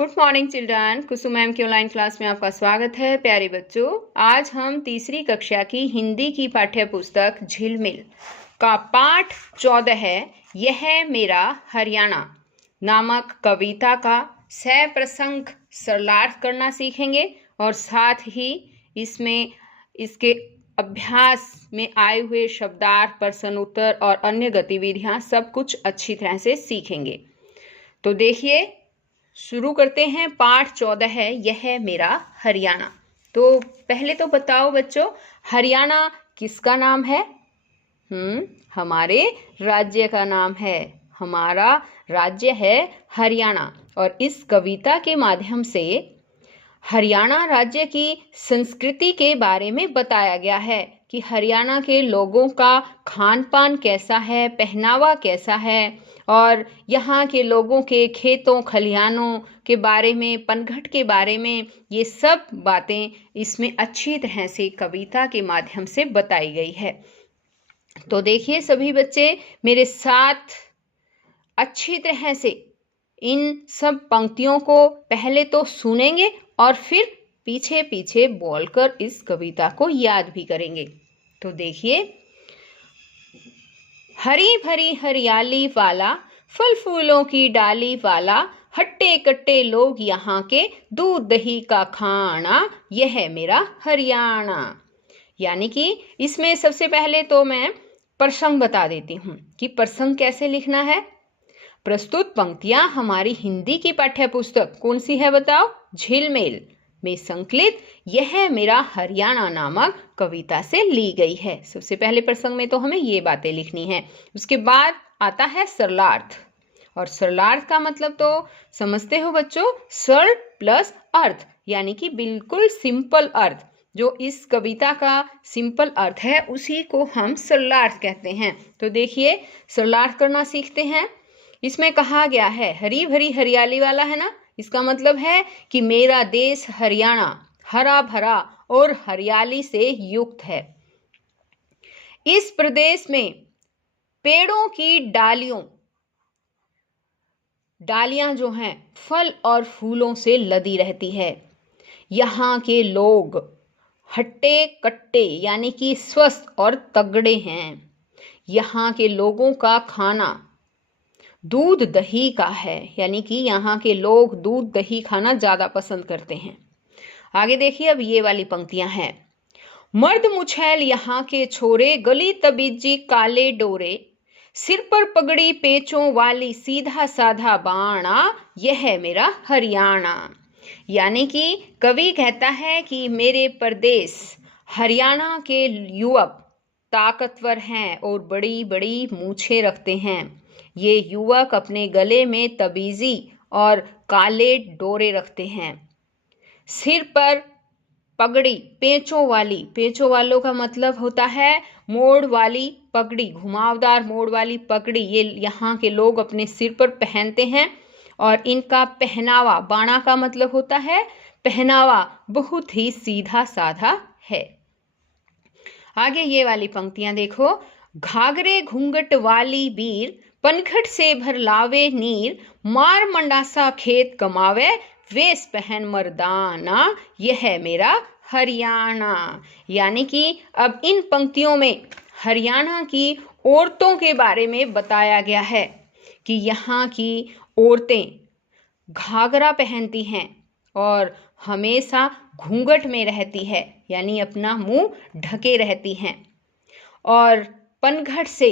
Good morning children. Kusum ma'am की online class में आपका स्वागत है। प्यारे बच्चों, आज हम तीसरी कक्षा की हिंदी की पाठ्य पुस्तक झिलमिल का पाठ 14 है यह मेरा हरियाणा नामक कविता का सह प्रसंग सरलार्थ करना सीखेंगे और साथ ही इसमें इसके अभ्यास में आए हुए शब्दार्थ, प्रश्न उत्तर और अन्य गतिविधियां सब कुछ अच्छी तरह से सीखेंगे। तो देखिए, शुरू करते हैं। पाठ 14 है यह मेरा हरियाणा। तो पहले तो बताओ बच्चों, हरियाणा किसका नाम है? हमारे राज्य का नाम है। हमारा राज्य है हरियाणा। और इस कविता के माध्यम से हरियाणा राज्य की संस्कृति के बारे में बताया गया है कि हरियाणा के लोगों का खान पान कैसा है, पहनावा कैसा है, और यहाँ के लोगों के खेतों खलिहानों के बारे में, पनघट के बारे में, ये सब बातें इसमें अच्छी तरह से कविता के माध्यम से बताई गई है। तो देखिए सभी बच्चे मेरे साथ अच्छी तरह से इन सब पंक्तियों को पहले तो सुनेंगे और फिर पीछे पीछे बोलकर इस कविता को याद भी करेंगे। तो देखिए, हरी भरी हरियाली वाला, फल फूलों की डाली वाला, हट्टे कट्टे लोग यहाँ के, दूध दही का खाना, यह मेरा हरियाणा। यानी कि इसमें सबसे पहले तो मैं प्रसंग बता देती हूँ कि प्रसंग कैसे लिखना है। प्रस्तुत पंक्तियां हमारी हिंदी की पाठ्य पुस्तक कौन सी है बताओ? झिलमिल में संकलित यह मेरा हरियाणा नामक कविता से ली गई है। सबसे पहले प्रसंग में तो हमें ये बातें लिखनी है। उसके बाद आता है सरलार्थ। और सरलार्थ का मतलब तो समझते हो बच्चों, सरल प्लस अर्थ, यानी कि बिल्कुल सिंपल अर्थ। जो इस कविता का सिंपल अर्थ है उसी को हम सरलार्थ कहते हैं। तो देखिए, सरलार्थ करना सीखते हैं। इसमें कहा गया है हरी भरी हरियाली वाला, है ना। इसका मतलब है कि मेरा देश हरियाणा हरा भरा और हरियाली से युक्त है। इस प्रदेश में पेड़ों की डालियां जो हैं फल और फूलों से लदी रहती है। यहाँ के लोग हट्टे कट्टे यानी कि स्वस्थ और तगड़े हैं। यहाँ के लोगों का खाना दूध दही का है, यानी कि यहाँ के लोग दूध दही खाना ज्यादा पसंद करते हैं। आगे देखिए, अब ये वाली पंक्तियां हैं। मर्द मुछैल यहाँ के छोरे, गली तबीजी काले डोरे, सिर पर पगड़ी पेचों वाली, सीधा साधा बाणा, यह मेरा हरियाणा। यानी कि कवि कहता है कि मेरे प्रदेश हरियाणा के युवक ताकतवर हैं और बड़ी बड़ी मूछें रखते हैं। ये युवक अपने गले में तबीजी और काले डोरे रखते हैं। सिर पर पगड़ी पेचों वाली, पेचों वालों का मतलब होता है मोड़ वाली पगड़ी, घुमावदार मोड़ वाली पगड़ी, ये यहाँ के लोग अपने सिर पर पहनते हैं। और इनका पहनावा, बाणा का मतलब होता है पहनावा, बहुत ही सीधा साधा है। आगे ये वाली पंक्तियां देखो। घाघरे घूंघट वाली बीर, पनघट से भर लावे नीर, मार मंडासा खेत कमावे, वेश पहन मर्दाना, यह मेरा हरियाणा। यानी कि अब इन पंक्तियों में हरियाणा की औरतों के बारे में बताया गया है कि यहाँ की औरतें घाघरा पहनती हैं और हमेशा घूंघट में रहती है, यानी अपना मुंह ढके रहती हैं, और पनघट से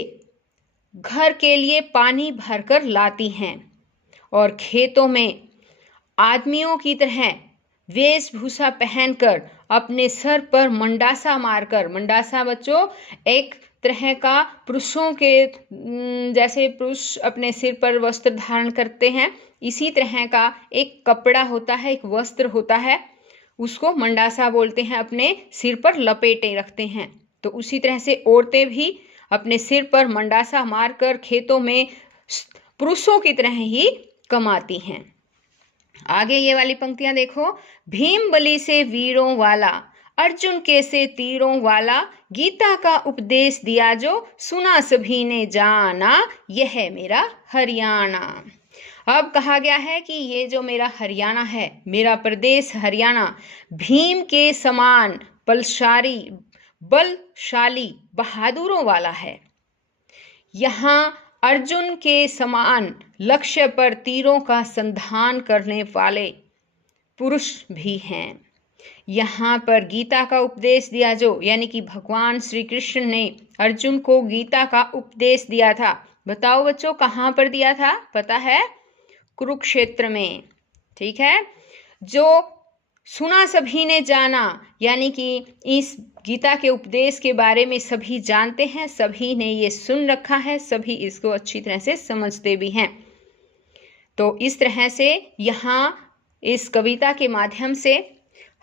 घर के लिए पानी भरकर लाती हैं, और खेतों में आदमियों की तरह वेशभूषा पहनकर अपने सर पर मंडासा मारकर, मंडासा बच्चों एक तरह का पुरुषों के, जैसे पुरुष अपने सिर पर वस्त्र धारण करते हैं, इसी तरह का एक कपड़ा होता है, एक वस्त्र होता है, उसको मंडासा बोलते हैं, अपने सिर पर लपेटे रखते हैं। तो उसी तरह से औरतें भी अपने सिर पर मंडासा मारकर खेतों में पुरुषों की तरह ही कमाती हैं। आगे ये वाली पंक्तियां देखो। भीम बलि से वीरों वाला, अर्जुन के से तीरों वाला, गीता का उपदेश दिया जो, सुना सभी ने जाना, यह मेरा हरियाणा। अब कहा गया है कि ये जो मेरा हरियाणा है, मेरा प्रदेश हरियाणा, भीम के समान बलशाली बहादुरों वाला है। यहाँ अर्जुन के समान लक्ष्य पर तीरों का संधान करने वाले पुरुष भी हैं। यहाँ पर गीता का उपदेश दिया, जो यानी कि भगवान श्री कृष्ण ने अर्जुन को गीता का उपदेश दिया था। बताओ बच्चों, कहाँ पर दिया था? पता है? कुरुक्षेत्र में। ठीक है, जो सुना सभी ने जाना, यानी कि इस गीता के उपदेश के बारे में सभी जानते हैं, सभी ने ये सुन रखा है, सभी इसको अच्छी तरह से समझते भी हैं। तो इस तरह से यहाँ इस कविता के माध्यम से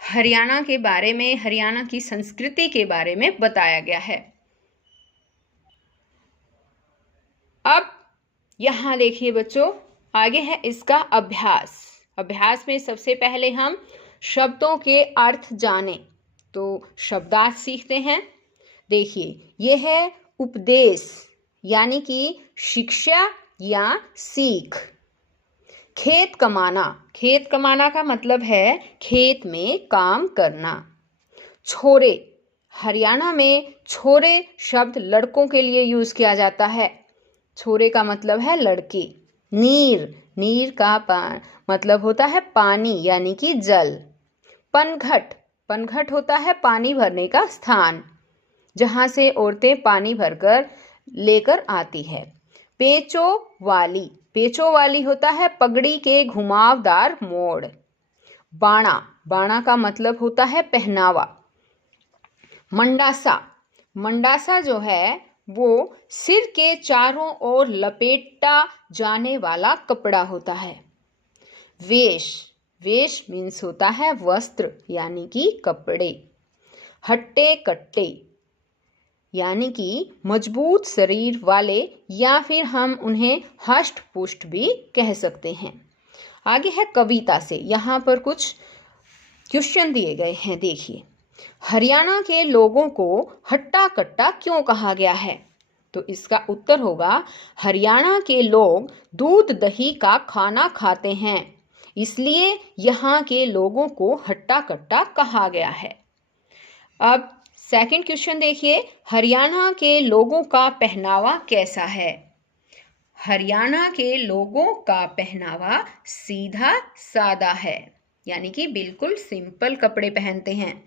हरियाणा के बारे में, हरियाणा की संस्कृति के बारे में बताया गया है। अब यहाँ देखिए बच्चों, आगे है इसका अभ्यास। अभ्यास में सबसे पहले हम शब्दों के अर्थ जाने, तो शब्दार्थ सीखते हैं। देखिए, यह है उपदेश, यानी कि शिक्षा या सीख। खेत कमाना, खेत कमाना का मतलब है खेत में काम करना। छोरे, हरियाणा में छोरे शब्द लड़कों के लिए यूज किया जाता है। छोरे का मतलब है लड़के। नीर, नीर का मतलब होता है पानी, यानी कि जल। पनघट, पनघट होता है पानी भरने का स्थान, जहां से औरतें पानी भरकर लेकर आती है। पेचो वाली, पेचो वाली होता है पगड़ी के घुमावदार मोड़। बाणा, बाणा का मतलब होता है पहनावा। मंडासा, मंडासा जो है वो सिर के चारों ओर लपेटा जाने वाला कपड़ा होता है। वेश, वेश मीन्स होता है वस्त्र, यानी कि कपड़े। हट्टे कट्टे, यानी कि मजबूत शरीर वाले, या फिर हम उन्हें हष्ट पुष्ट भी कह सकते हैं। आगे है कविता से, यहाँ पर कुछ क्वेश्चन दिए गए हैं। देखिए, हरियाणा के लोगों को हट्टा कट्टा क्यों कहा गया है? तो इसका उत्तर होगा, हरियाणा के लोग दूध दही का खाना खाते हैं, इसलिए यहाँ के लोगों को हट्टा कट्टा कहा गया है। अब सेकंड क्वेश्चन देखिए, हरियाणा के लोगों का पहनावा कैसा है? हरियाणा के लोगों का पहनावा सीधा सादा है, यानी कि बिल्कुल सिंपल कपड़े पहनते हैं।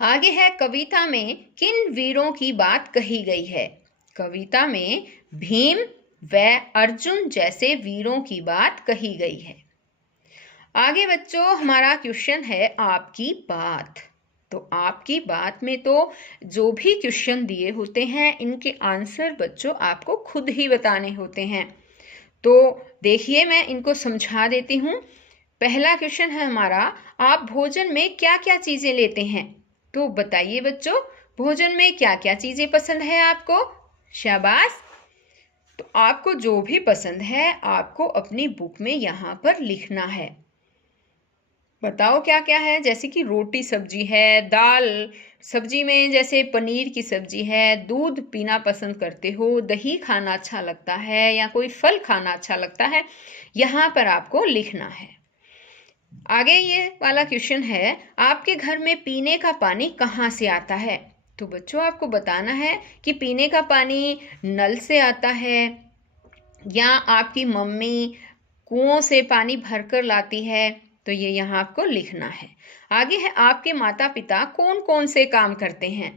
आगे है कविता में किन वीरों की बात कही गई है? कविता में भीम व अर्जुन जैसे वीरों की बात कही गई है। आगे बच्चों हमारा क्वेश्चन है आपकी बात। तो आपकी बात में तो जो भी क्वेश्चन दिए होते हैं, इनके आंसर बच्चों आपको खुद ही बताने होते हैं। तो देखिए, मैं इनको समझा देती हूँ। पहला क्वेश्चन है हमारा, आप भोजन में क्या क्या चीजें लेते हैं? तो बताइए बच्चों, भोजन में क्या क्या चीजें पसंद है आपको? शाबाश। तो आपको जो भी पसंद है, आपको अपनी बुक में यहाँ पर लिखना है। बताओ क्या क्या है? जैसे कि रोटी सब्जी है, दाल सब्जी में जैसे पनीर की सब्जी है, दूध पीना पसंद करते हो, दही खाना अच्छा लगता है, या कोई फल खाना अच्छा लगता है, यहाँ पर आपको लिखना है। आगे ये वाला क्वेश्चन है, आपके घर में पीने का पानी कहाँ से आता है? तो बच्चों आपको बताना है कि पीने का पानी नल से आता है, या आपकी मम्मी कुओं से पानी भरकर लाती है। तो ये यहाँ आपको लिखना है। आगे है, आपके माता पिता कौन कौन से काम करते हैं?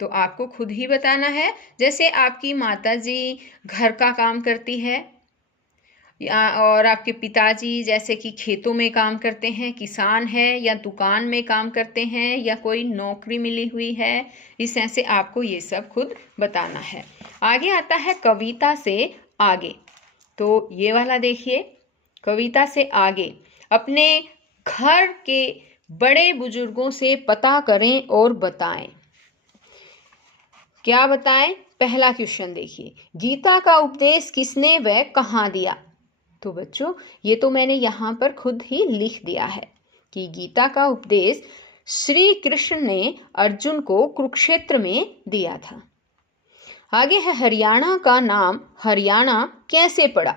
तो आपको खुद ही बताना है। जैसे आपकी माताजी घर का काम करती है, और आपके पिताजी जैसे कि खेतों में काम करते हैं, किसान है, या दुकान में काम करते हैं, या कोई नौकरी मिली हुई है। इस तरह से आपको ये सब खुद बताना है। आगे आता है कविता से आगे। तो ये वाला देखिए, कविता से आगे, अपने घर के बड़े बुजुर्गों से पता करें और बताएं। क्या बताएं? पहला क्वेश्चन देखिए, गीता का उपदेश किसने व कहाँ दिया? तो बच्चों ये तो मैंने यहाँ पर खुद ही लिख दिया है कि गीता का उपदेश श्री कृष्ण ने अर्जुन को कुरुक्षेत्र में दिया था। आगे है, हरियाणा का नाम हरियाणा कैसे पड़ा?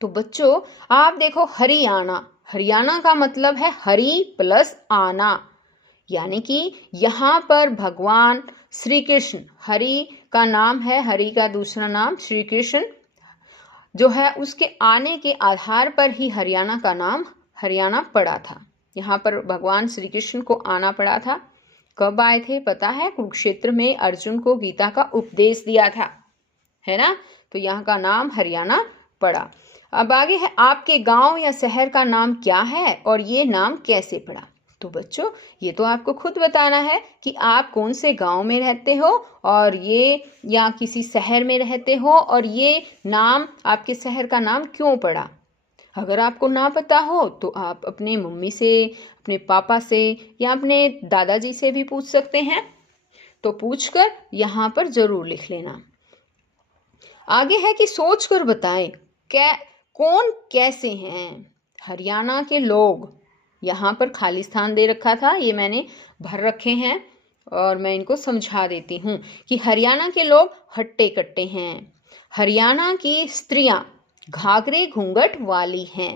तो बच्चों आप देखो हरियाणा, हरियाणा का मतलब है हरि प्लस आना, यानी कि यहाँ पर भगवान श्री कृष्ण, हरि का नाम है, हरि का दूसरा नाम श्री कृष्ण जो है, उसके आने के आधार पर ही हरियाणा का नाम हरियाणा पड़ा था। यहाँ पर भगवान श्री कृष्ण को आना पड़ा था। कब आए थे पता है? कुरुक्षेत्र में अर्जुन को गीता का उपदेश दिया था, है ना? तो यहाँ का नाम हरियाणा पड़ा। अब आगे है, आपके गांव या शहर का नाम क्या है और ये नाम कैसे पड़ा? तो बच्चों ये तो आपको खुद बताना है कि आप कौन से गांव में रहते हो और ये या किसी शहर में रहते हो और ये नाम, आपके शहर का नाम क्यों पड़ा। अगर आपको ना पता हो तो आप अपने मम्मी से, अपने पापा से या अपने दादाजी से भी पूछ सकते हैं। तो पूछकर यहाँ पर जरूर लिख लेना। आगे है कि सोच कर बताएं कौन कैसे हैं। हरियाणा के लोग, यहाँ पर खाली स्थान दे रखा था, ये मैंने भर रखे हैं और मैं इनको समझा देती हूँ कि हरियाणा के लोग हट्टे कट्टे हैं। हरियाणा की स्त्रियां घाघरे घूंघट वाली हैं।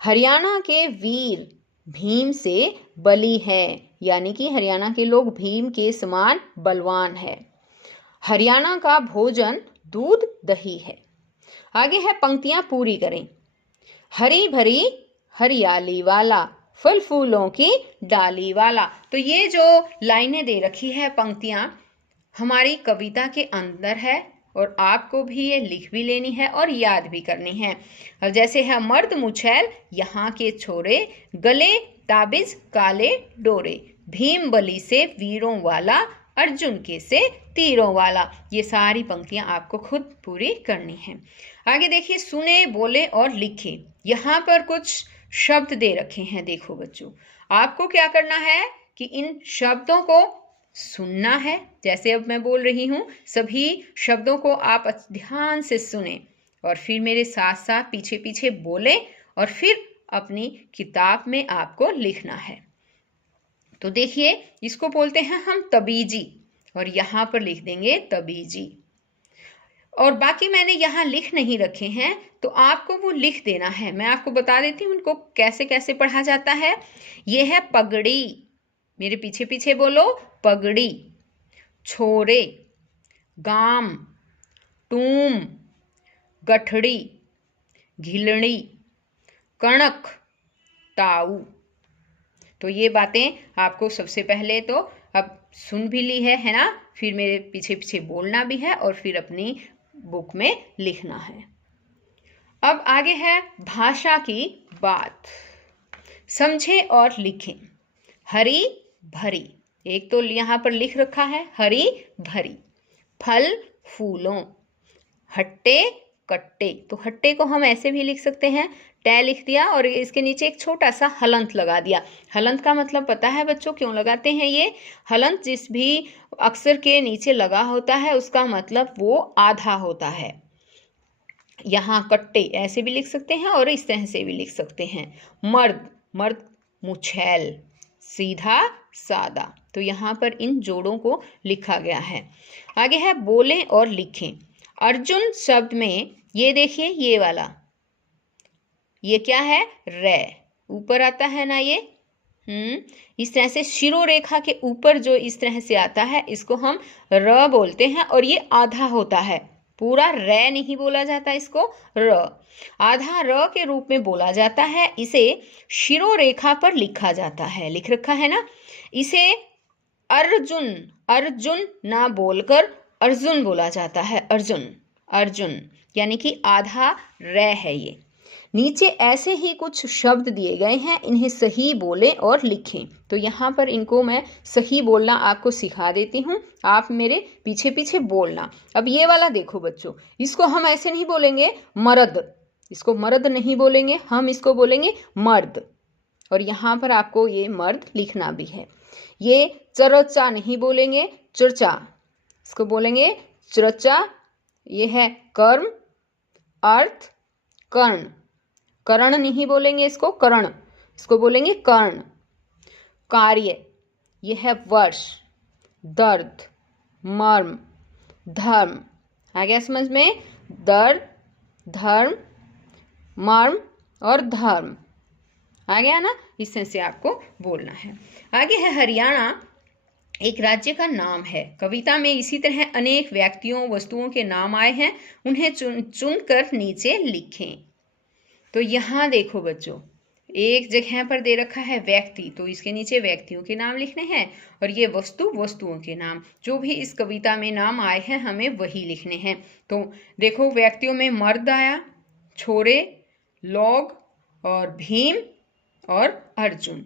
हरियाणा के वीर भीम से बली है, यानी कि हरियाणा के लोग भीम के समान बलवान है। हरियाणा का भोजन दूध दही है। आगे है, पंक्तियां पूरी करें। हरी भरी हरियाली वाला, फल फूलों की डाली वाला। तो ये जो लाइनें दे रखी है, पंक्तियां, हमारी कविता के अंदर है और आपको भी ये लिख भी लेनी है और याद भी करनी है। अब जैसे है, मर्द मुछैल यहाँ के छोरे, गले ताबिज काले डोरे, भीम बली से वीरों वाला, अर्जुन के से तीरों वाला। ये सारी पंक्तियां आपको खुद पूरी करनी है। आगे देखिए, सुने बोले और लिखे। यहाँ पर कुछ शब्द दे रखे हैं। देखो बच्चों, आपको क्या करना है कि इन शब्दों को सुनना है। जैसे अब मैं बोल रही हूँ, सभी शब्दों को आप ध्यान से सुने और फिर मेरे साथ साथ पीछे पीछे बोले और फिर अपनी किताब में आपको लिखना है। तो देखिए, इसको बोलते हैं हम तबीजी और यहाँ पर लिख देंगे तबीजी। और बाकी मैंने यहाँ लिख नहीं रखे हैं, तो आपको वो लिख देना है। मैं आपको बता देती हूँ उनको कैसे कैसे पढ़ा जाता है। ये है पगड़ी, मेरे पीछे पीछे बोलो, पगड़ी। छोरे, गाम, टूम, गठड़ी, घिलड़ी, कणक, ताऊ। तो ये बातें आपको सबसे पहले तो अब सुन भी ली है ना? फिर मेरे पीछे पीछे बोलना भी है और फिर अपनी बुक में लिखना है। अब आगे है भाषा की बात। समझे और लिखें। हरी भरी, एक तो यहाँ पर लिख रखा है हरी भरी। फल फूलों, हट्टे कट्टे। तो हट्टे को हम ऐसे भी लिख सकते हैं, टै लिख दिया और इसके नीचे एक छोटा सा हलंत लगा दिया। हलंत का मतलब पता है बच्चों क्यों लगाते हैं? ये हलंत जिस भी अक्षर के नीचे लगा होता है उसका मतलब वो आधा होता है। यहाँ कट्टे ऐसे भी लिख सकते हैं और इस तरह से भी लिख सकते हैं। मर्द, मर्द मुछैल, सीधा सादा। तो यहाँ पर इन जोड़ों को लिखा गया है। आगे है बोलें और लिखें। अर्जुन शब्द में ये देखिए, ये वाला, ये क्या है? रे, ऊपर आता है ना ये। इस तरह से शिरोरेखा के ऊपर जो इस तरह से आता है इसको हम र बोलते हैं और ये आधा होता है, पूरा रे नहीं बोला जाता, इसको र, आधा र के रूप में बोला जाता है। इसे शिरोरेखा पर लिखा जाता है, लिख रखा है ना। इसे अर्जुन, अर्जुन ना बोलकर अर्जुन बोला जाता है, अर्जुन, अर्जुन, यानी कि आधा रे है ये। नीचे ऐसे ही कुछ शब्द दिए गए हैं, इन्हें सही बोलें और लिखें। तो यहाँ पर इनको मैं सही बोलना आपको सिखा देती हूँ, आप मेरे पीछे पीछे बोलना। अब ये वाला देखो बच्चों, इसको हम ऐसे नहीं बोलेंगे मर्द, इसको मर्द नहीं बोलेंगे, हम इसको बोलेंगे मर्द। और यहाँ पर आपको ये मर्द लिखना भी है। ये चर्चा नहीं बोलेंगे, चर्चा, इसको बोलेंगे चर्चा। ये है कर्म, अर्थ, कर्ण, कर्ण नहीं बोलेंगे इसको, कर्ण, इसको बोलेंगे कर्ण। कार्य, ये है वर्ष, दर्द, मर्म, धर्म। आ गया समझ में? दर्द, धर्म, मर्म और धर्म। आ गया ना, इस तरह से आपको बोलना है। आगे है हरियाणा एक राज्य का नाम है। कविता में इसी तरह अनेक व्यक्तियों वस्तुओं के नाम आए हैं, उन्हें चुन कर नीचे लिखें। तो यहाँ देखो बच्चों, एक जगह पर दे रखा है व्यक्ति, तो इसके नीचे व्यक्तियों के नाम लिखने हैं, और ये वस्तुओं के नाम, जो भी इस कविता में नाम आए हैं हमें वही लिखने हैं। तो देखो, व्यक्तियों में मर्द आया, छोरे, लोग और भीम और अर्जुन।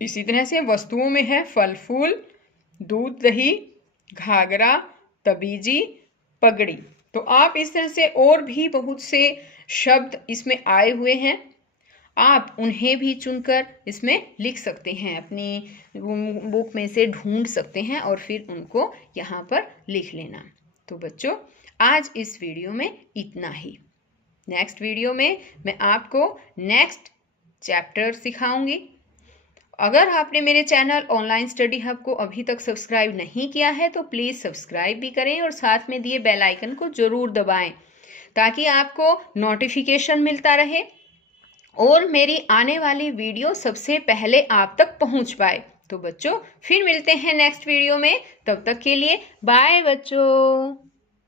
इसी तरह से वस्तुओं में है फल फूल, दूध दही, घाघरा, तबीजी, पगड़ी। तो आप इस तरह से और भी बहुत से शब्द इसमें आए हुए हैं, आप उन्हें भी चुनकर इसमें लिख सकते हैं, अपनी बुक में से ढूंढ सकते हैं और फिर उनको यहाँ पर लिख लेना। तो बच्चों, आज इस वीडियो में इतना ही। नेक्स्ट वीडियो में मैं आपको नेक्स्ट चैप्टर सिखाऊंगी। अगर आपने मेरे चैनल ऑनलाइन स्टडी हब को अभी तक सब्सक्राइब नहीं किया है तो प्लीज़ सब्सक्राइब भी करें और साथ में दिए बेल आइकन को ज़रूर दबाएं, ताकि आपको नोटिफिकेशन मिलता रहे और मेरी आने वाली वीडियो सबसे पहले आप तक पहुंच पाए। तो बच्चों, फिर मिलते हैं नेक्स्ट वीडियो में, तब तक के लिए बाय बच्चों।